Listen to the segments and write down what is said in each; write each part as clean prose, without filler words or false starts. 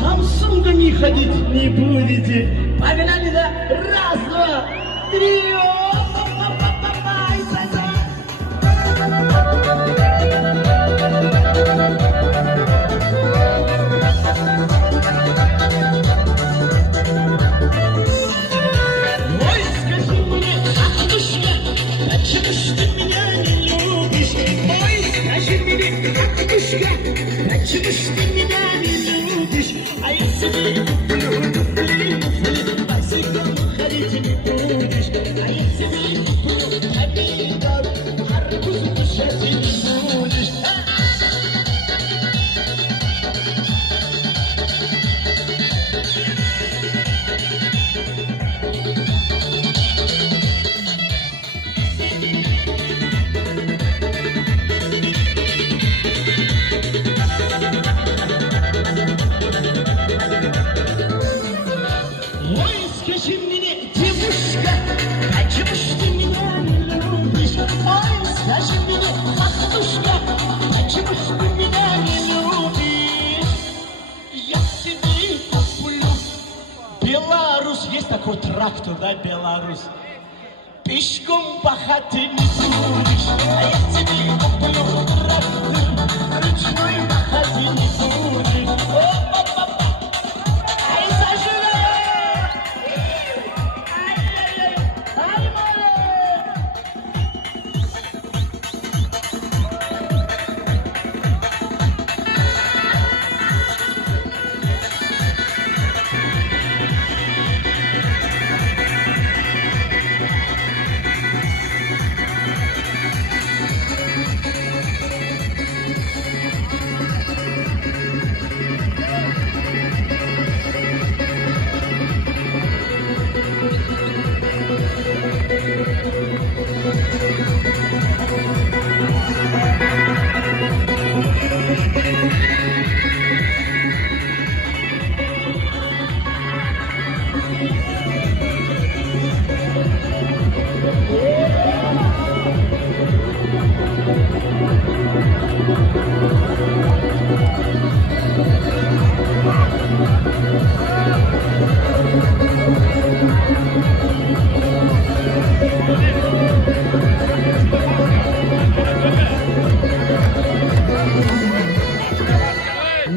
Самсунга не ходить не будете. Погнали, да? Раз, два, три. Ой, скажи мне, Акушка, почему ж ты меня не любишь? Ой, скажи мне, Акушка, почему ж ты меня не любишь? А если ты босиком ходить не будешь? А если ты куплю помидор, арбуз кушать не будешь? Ой, скажи мне, девушка, почему ж ты меня не любишь? Ой, скажи мне, матушка, почему ж ты меня не любишь? Я тебе куплю Беларусь, есть такой трактор, да, Беларусь? Пешком пахать ты не будешь, а я тебе куплю трактор, ручной пахать не будешь. О-о-о-о! Ай, зажигай! Ай,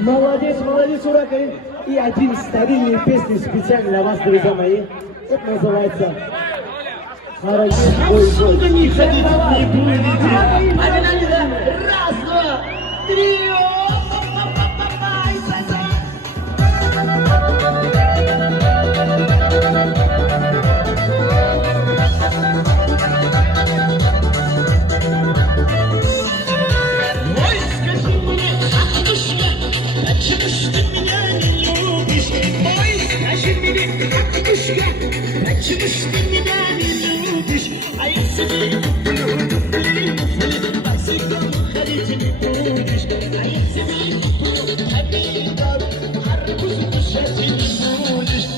Молодец, молодец, урака. И один старинный песни специально для вас, друзья мои. Это называется «Хороший бой». Самсунга не ходить не будете. Погнали, да? Раз, два, три. Ой, скажи мне, Акушка, почему ж ты меня не любишь? Ой, скажи мне, Акушка, почему ж ты меня не любишь? А если ты босиком ходить не будешь? А если ты куплю помидор, арбуз кушать не будешь?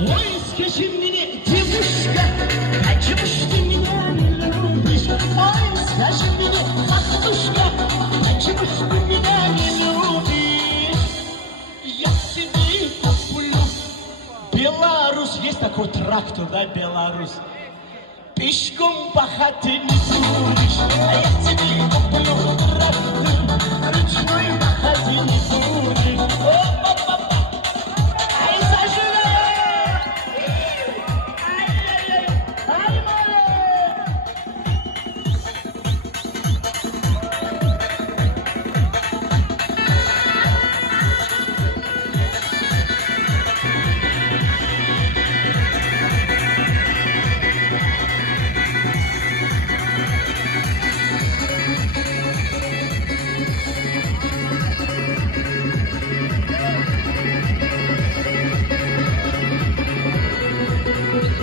Ой, скажи мне, девушка, почему ж ты меня не любишь? Ой, скажи мне, матушка, почему ж ты меня не любишь? Я тебе куплю Беларусь, есть такой трактор, да, Беларусь? Пешком пахать ты не будешь, а я тебе куплю трактор, ручной